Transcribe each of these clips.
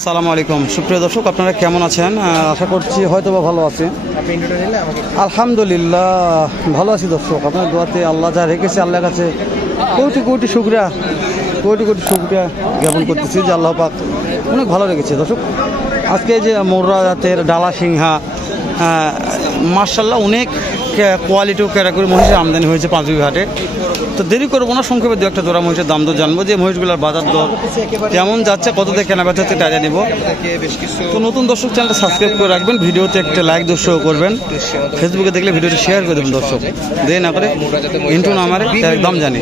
আসসালামু আলাইকুম সুপ্রিয় দর্শক, আপনারা কেমন আছেন? আশা করছি হয়তো বা ভালো আছেন। আলহামদুলিল্লাহ ভালো আছি দর্শক, আপনার দোয়াতে আল্লাহ যা রেখেছে আল্লাহর কাছে কোটি কোটি শুকরিয়া জ্ঞাপন করতেছি যে আল্লাহ পাক অনেক ভালো রেখেছে। দর্শক আজকে যে মোররা জাতের ডালা সিংহা মার্শাল্লাহ অনেক কোয়ালিটি ও ক্যাটাগরি মহিষের আমদানি হয়েছে পাঁচবিবি হাটে। তো দেরি করবো না, সংক্ষেপে দু একটা জোড়া মহিষের দাম দর জানবো, যে মহিষগুলোর বাজার দর কেমন যাচ্ছে, কত দিয়ে কেনা বেচা হচ্ছে টাকা নিব। তো নতুন দর্শক চ্যানেলটা সাবস্ক্রাইব করে রাখবেন, ভিডিওতে একটা লাইক দর্শক করবেন, ফেসবুকে দেখলে ভিডিওটি শেয়ার করে দেবেন। দর্শক দেরি না করে ইন্টু নামারে দাম জানি।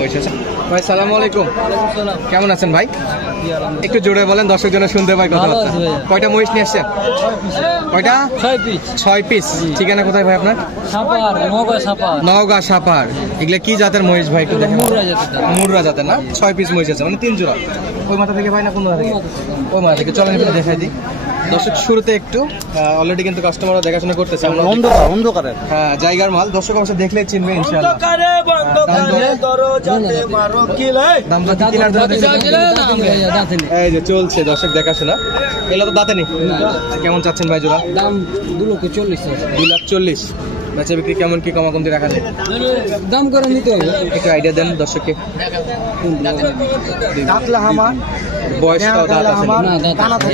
ভাই সালাম আলাইকুম, কেমন আছেন ভাই? একটু জোরে বলেন, দর্শক জন শুনতে পাই কথা। কয়টা মহিষ নিয়ে আসছেন? কয়টা? 6 পিস। ঠিকানা কোথায় ভাই আপনার? নওগাঁ সাপার। এগুলা কি জাতের মহিষ ভাই একটু দেখেন? মুররা জাতের না? 6 পিস মহিষ আছে, মানে 3 জোড়া। ওই মাথা থেকে ভাই না কোন মাথা থেকে? ওই মাথা থেকে। চলেন একটু দেখাই দিই দর্শক। শুরুতে একটু অলরেডি কিন্তু কাস্টমাররা দেখাশোনা করতেছে। অন্ধকারে হ্যাঁ, জায়গার মাল দর্শক অবশ্য দেখলেই চিনবে ইনশাআল্লাহ। এই যে চলছে দর্শক দেখাশোনা। এগুলো তো দাঁতে নেই। কেমন চাচ্ছেন ভাই জোড়া? দাম 2,40,000। 2,40,000। বেচা বিক্রি কেমন কি কমাকমতি রাখা যায়? দাম করে নিতে হবে, একটু আইডিয়া দেন দর্শককে। বয়সটাও দাঁত আছে না?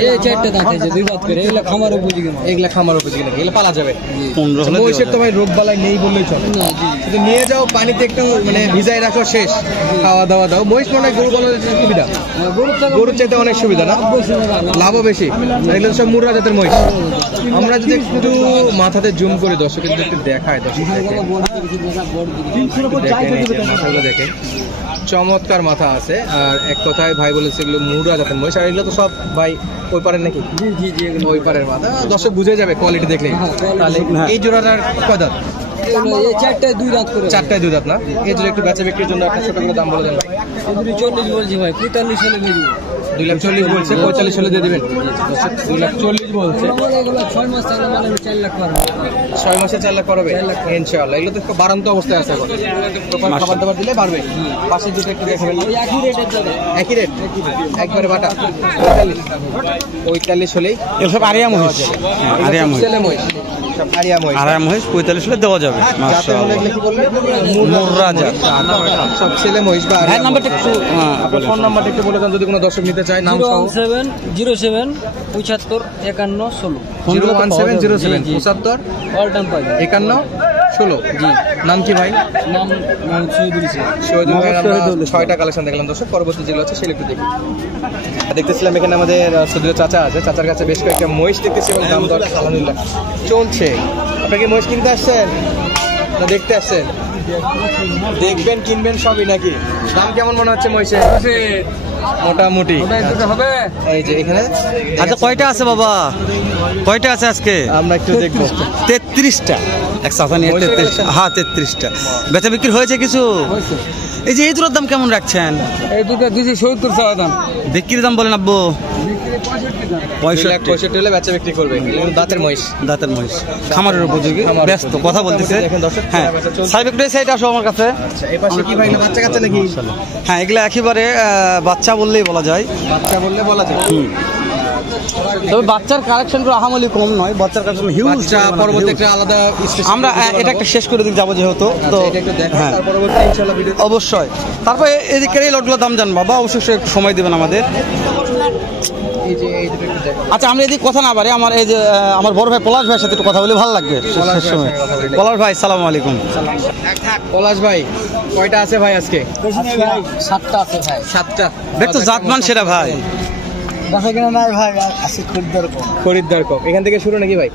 এই 4টা দাঁত আছে, 2 দাঁত করে। এগুলা খামার উপযোগী না। এগুলা খামার উপযোগী না, এগুলা পালা যাবে। মহিষের তো ভাই রোগ বালাই নেই বললেই চলে। শুধু নিয়ে যাও, পানিতে একটু মানে ভিজাই রাখো, শেষ। খাওয়া দাওয়া দাও। মহিষ মনে হয় গরু পালনের সুবিধা, গরুর চাইতে অনেক সুবিধা না? লাভও বেশি। এগুলো সব মুররা জাতের মহিষ। আমরা যদি একটু মাথাতে জুম করে দর্শকের একটু দেখায়, মাথাগুলো দেখে চমৎকার মাথা আছে। আর এক কথায় ভাই বলেছে এগুলো মুররা জাতের মহিষ। আর এগুলো তো সব ভাই ওই পারের নাকি? ওই পারের মাথা। দর্শক বুঝে যাবে কোয়ালিটি দেখলে। তাহলে এই জোড়াটার কয় দাঁত? 4টায় 2 দাঁত করে। 4টায় 2 দাঁত না? এই জন্য একটু বেচা বিক্রির জন্য একটা ছোট করে দাম বলে দেন ভাই। 40 বলছি ভাই, 45 হলে দিয়ে দিব। 2,40,000 বলছে, 45 হলে দিয়ে দিবেন। 2,40,000 বলছে। 6 মাস থাকলে মানে 4 লাখ পারবে। 6 মাসে 4 লাখ পারবে ইনশাআল্লাহ। এগুলো তো বাড়ন্ত অবস্থায় আছে এখন। খাবার দাবার দিলে বাড়বে। পাশে দুটো একটু দেখাবেন। একই রেটের দাদা, একই রেট একবারে বাটা। 45 হলেই এসব আরিয়া মহিষ, আরিয়া মহিষ, ছেলে মহিষ, সব আরিয়া মহিষ। আরিয়া মহিষ 45 হলে দেওয়া যাবে। মুররা জাত সব ছেলে মহিষ। বা ভাই নাম্বারটা একটু, আপনার ফোন নাম্বারটা একটু বলে দেন যদি কোনো দর্শক নিতে চায়। নাম সহ 0707 75 51 16। 01707 75 51 16। জি, নাম কি ভাই? নাম শহীদুল ইসলাম। শহীদুল ভাই। আমরা 6টা কালেকশন দেখলাম দর্শক। পরবর্তী যেগুলো আছে সেগুলো একটু দেখি। দেখতেছিলাম এখানে আমাদের সদীয় চাচা আছে, চাচার কাছে বেশ কয়েকটা মহিষ দেখতেছি এবং দাম দর আলহামদুলিল্লাহ চলছে। আপনি কি মহিষ কিনতে আসছেন না দেখতে আসছেন? দেখবেন, কিনবেন সবই নাকি? দাম কেমন মনে হচ্ছে মহিষের? মোটামুটি হবে। এই যে এখানে আচ্ছা কয়টা আছে বাবা? কয়টা আছে আজকে? আমরা একটু দেখবো। 33টা। এক সাথে নিয়ে 33। হ্যাঁ 33টা। বেচা বিক্রি হয়েছে কিছু? এই যে এই দুটোর দাম কেমন রাখছেন? এই দুটো দিছি 70 টাকা দাম। বিক্রির দাম বলেন আব্বু? 65 হলে বেচা বিক্রি করবে। দাঁতের মহিষ, দাঁতের মহিষ, খামারের উপযোগী। ব্যস্ত কথা বলতেছে। হ্যাঁ সাহেব একটু সাইড আসো আমার কাছে। আচ্ছা এই পাশে কি ভাই না বাচ্চা কাচ্চা নাকি? হ্যাঁ এগুলা একেবারে বাচ্চা বললেই বলা যায়। বাচ্চা বললে বলা যায়। তবে বাচ্চার কালেকশনগুলো আহামলি কম নয়, বাচ্চার কালেকশন হিউজ। বাচ্চা পরবর্তী একটা আলাদা আমরা এটা একটা শেষ করে দিকে যাবো যেহেতু। তো হ্যাঁ অবশ্যই। তারপর এদিকের এই লটগুলোর দাম জানবো বাবা, অবশ্যই একটু সময় দেবেন আমাদের। আচ্ছা আমরা এদিকে কথা না পারি, আমার এই যে আমার বড় ভাই পলাশ ভাইয়ের সাথে একটু কথা বলে ভালো লাগবে। পলাশ ভাই সালাম আলাইকুম। পলাশ ভাই কয়টা আছে ভাই আজকে? 7টা আছে ভাই। 7টা। দেখ তো জাতমান সেরা ভাই। নাই ভাই, আছে খরিদ্দার কম। এখান থেকে শুরু নাকি ভাই?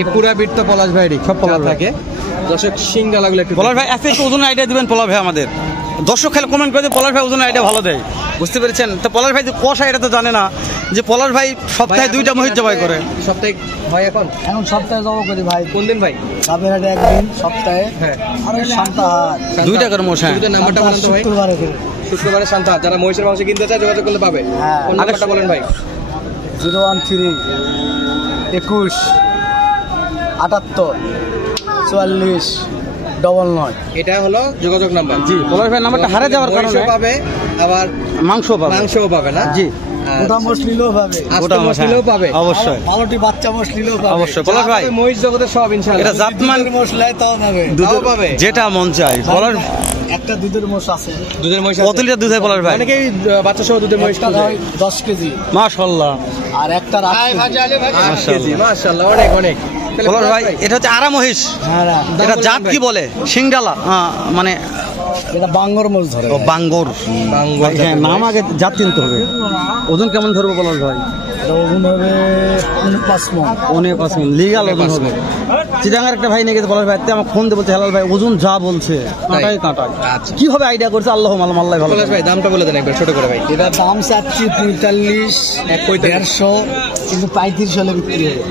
এই পুরা বিট তো পলাশ ভাই সব পলাশ থাকে। দর্শক সিঙ্গা লাগলে একটু পলাশ ভাই একটু ওজন আইডিয়া দিবেন। পলাশ ভাই আমাদের দর্শক খেলে কমেন্ট করে পলাশ ভাই ওজন আইডিয়া ভালো দেয়, বুঝতে পেরেছেন? তো পলাশ ভাই যে কষা এটা তো জানে না যে পলাশ ভাই সপ্তাহে 2টা মহিষ জবাই করে। সপ্তাহে হয় এখন সপ্তাহে জমা করি ভাই। কোন দিন ভাই? সাবের হাটে একদিন সপ্তাহে। হ্যাঁ আর সান্তাহাট 2টা করে মহিষ। হ্যাঁ নাম্বারটা বলেন তো ভাই। শুক্রবারে সান্তাহাট। যারা মহিষের মাংস কিনতে চায় যোগাযোগ করলে পাবে। কোন নাম্বারটা বলেন ভাই? 013 21 78 44 99। এটা হলো যোগাযোগ নাম্বার। জি পলাশ ভাই নাম্বারটা হারিয়ে যাওয়ার কারণে পাবে, আবার মাংসও পাবে। মাংসও পাবে না? জি। গোটা মোষ নিলেও পাবে, আস্ত মোষ নিলেও পাবে, অবশ্যই ভালোটি বাচ্চা মোষ নিলেও পাবে, অবশ্যই পলাশ ভাই মহিষ জগতের সব ইনশাআল্লাহ। এটা জাতমান মোষ লাই তাও পাবে, তাও পাবে। যেটা মন চাই পলাশ একটা দুধের মোষ আছে, দুধের মহিষ কত লিটার দুধ হয় পলাশ ভাই? অনেকেই বাচ্চা সহ দুধের মহিষ একটা হয় 10 কেজি মাশাআল্লাহ আর একটা 8 কেজি। মাশাআল্লাহ, অনেক অনেক। তাহলে পলাশ ভাই এটা হচ্ছে আরা মহিষ, হ্যাঁ, এটা জাত কি বলে? সিংডালা মানে এটা বাঙ্গর মোষ ধরে, ও বাঙ্গর। বাঙ্গর হ্যাঁ, নাম আগে জাত চিনতে হবে। ওজন কেমন ধরবো পলাশ ভাই? এটা ওজন হবে 5 মণ। 5 মিনিট লিগাল ওজন হবে। চিটাঙ্গার একটা ভাই নিয়ে গেছে পলাশ ভাই, আমাকে ফোন দিয়ে বলছে হেলাল ভাই ওজন যা বলছে কাঁটাই কাঁটাই। আচ্ছা। কি হবে আইডিয়া করছে আল্লাহ মাল্লাহ ভালো। পলাশ ভাই দামটা বলে দেন একবার ছোট করে ভাই। এটার দাম চাচ্ছি 45, 150, কিন্তু 35 হলে বিক্রি হবে।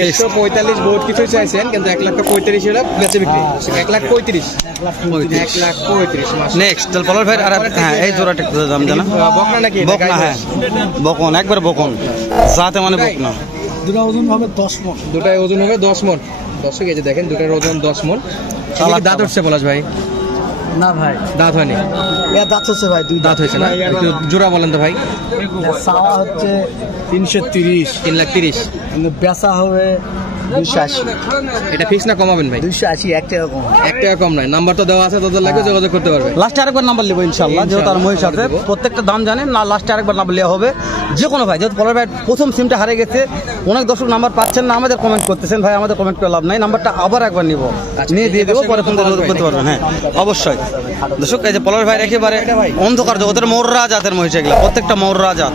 145 বহুত কিছু চাইছেন, কিন্তু 1,45,000 হলে বেচে বিক্রি। 1,35,000, 1,35,000। মাশাআল্লাহ। নেক্সট তাহলে পলাশ ভাই আর হ্যাঁ এই জোড়াটা একটু দাম জানা। বকনা নাকি? বকনা, হ্যাঁ বকন, একবার বকন যাতে মানে বকনা। দুটো ওজন হবে 10 মণ। দুটাই ওজন হবে 10 মণ। 10 কেজি দেখেন, দুটার ওজন 10 মণ। দাঁত উঠছে পলাশ ভাই? না ভাই, দাঁত হয়নি, এর দাঁত হচ্ছে ভাই, 2 দাঁত হয়েছে না? একটু জোড়া বলেন তো ভাই। চাওয়া হচ্ছে 330, 3,30,000। কিন্তু বেচা হবে 280। এটা ফিক্স না কমাবেন ভাই? 280, 1 টাকা কম। 1 টাকা কম নাই। নাম্বার তো দেওয়া আছে, তাদের লাগবে যোগাযোগ করতে পারবে। লাস্টে আরেকবার নাম্বার নেবো ইনশাল্লাহ, যেহেতু আর মহিষ আছে প্রত্যেকটা দাম জানেন না, লাস্টে আরেকবার নাম্বার নেওয়া হবে যে কোনো ভাই। যেহেতু পলাশ ভাই প্রথম সিমটা হারিয়ে গেছে, অনেক দর্শক নাম্বার পাচ্ছেন না, আমাদের কমেন্ট করতেছেন ভাই, আমাদের কমেন্ট করে লাভ নাই, নাম্বারটা আবার একবার নিব, নিয়ে দিয়ে দেবো, পরে ফোন করতে পারবেন। হ্যাঁ অবশ্যই দর্শক, এই যে পলাশ ভাই একেবারে অন্ধকার জগতের মৌর্রা জাতের মহিষ, এগুলো প্রত্যেকটা মৌর্রা জাত,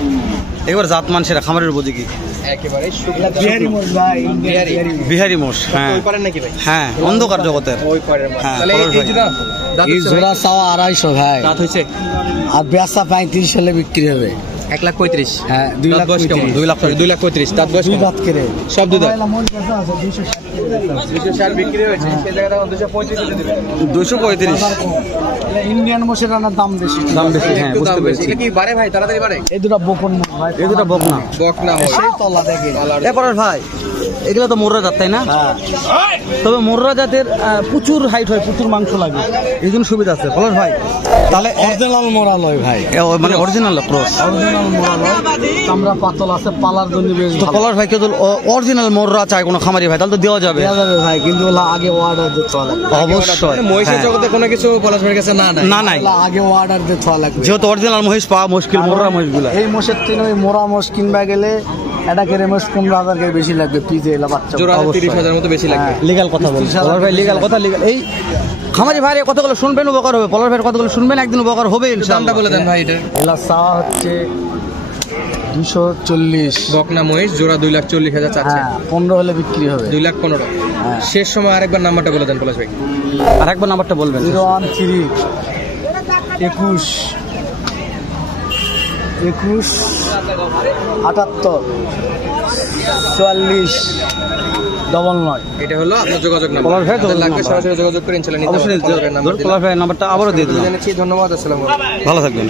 এবার জাত মান সেটা খামারের উপযোগী একেবারে বিহারি মোষ ভাই, ইন্ডিয়ান বিহারি মোষ। বিহারি মোষ। হ্যাঁ ওই পারেন নাকি ভাই? হ্যাঁ অন্ধকার জগতের। ওই পারের মাছ। হ্যাঁ, তাহলে পলাশ এই ভাই। জোড়া দাঁত এই হচ্ছে জোড়া ভাই? চাওয়া 250 ভাই, দাঁত হয়েছে আর বেচা 35 হলে বিক্রি হবে। 1,35,000। হ্যাঁ, দাঁত বয়স কেমন? 2,35,000। দাঁত বয়স 2 কেমন? দাঁত করে সব দুধ হয়? 260 বিক্রি হয়েছে, সেই জায়গাটা 235 দিবেন। 235 ইন্ডিয়ান মোষের রান্নার দাম বেশি। দাম বেশি। হ্যাঁ একটু দাম বুঝতে বেশি। পেরেছি। এটা কি বাড়ে ভাই? তাড়াতাড়ি বাড়ে? এই দুটো বকন মোষ ভাই, এই দুটো বকনা। বকনা হয়। সেই তলা দেখে। এ পলাশ ভাই এগুলো তো মোররা জাত তাই না? হ্যাঁ, তবে মোররা জাতের প্রচুর হাইট হয়, প্রচুর মাংস লাগে, এই জন্য সুবিধা আছে পলাশ ভাই। তাহলে অরিজিনাল মোরা লয় ভাই, মানে অরিজিনাল ক্রস। অরিজিনাল মোরা লয়, চামড়া পাতল আছে, পালার জন্য বেশ তো ভালো। পলাশ ভাই কেউ অরিজিনাল মোররা চায় কোনো খামারি ভাই, তাহলে তো দেওয়া যাবে। দেয়া যাবে ভাই, কিন্তু ওলা আগে অর্ডার দিতে হবে। অবশ্যই। মানে মহিষের হ্যাঁ। জগতে কোনো কিছু পলাশ ভাইয়ের কাছে না নাই? না নাই, ওলা আগে অর্ডার দিতে লাগবে। যেহেতু অরিজিনাল মহিষ পাওয়া মুশকিল, মোররা মহিষগুলা। এই মোষের থেকে ওই মোরা মোষ কিনবা গেলে এটা কেড়ে মোষ 15,000 করে বেশি লাগবে, পিজে এলা বাচ্চা। জোড়া অবশ্যই। 30,000 মতো বেশি লাগবে। লিগাল কথা বল পলাশ ভাই, লিগাল কথা, লিগাল। এই খামারি ভাই কতগুলো শুনবেন উপকার হবে, পলাশ ভাইয়ের কতগুলো শুনবেন একদিন উপকার হবে দামটা ইনশাআল্লাহ। বলে দেন ভাই। এটা এলা চাওয়া হচ্ছে 240। বকনা মহিষ জোড়া 2,40,000 চাচ্ছে। হ্যাঁ, 15 হলে বিক্রি হবে। 2,15,000। হ্যাঁ। শেষ সময় আরেকবার নাম্বারটা বলে দেন পলাশ ভাই। আর একবার নাম্বারটা বলবেন। 013 21 21 78 44 99। এটা হলো আপনার যোগাযোগ নাম্বার। পলাশ ভাই যাদের যোগাযোগ লাগবে নাম্বার। সরাসরি যোগাযোগ করে ইনশাআল্লাহ নিতে অবশ্যই পারবেন। পলাশ ভাইয়ের নাম্বার দিলাম। পলাশ ভাইয়ের নাম্বারটা আবারও দিয়ে দিলাম। জানাচ্ছি ধন্যবাদ। আসসালামু আলাইকুম। ভালো থাকবেন।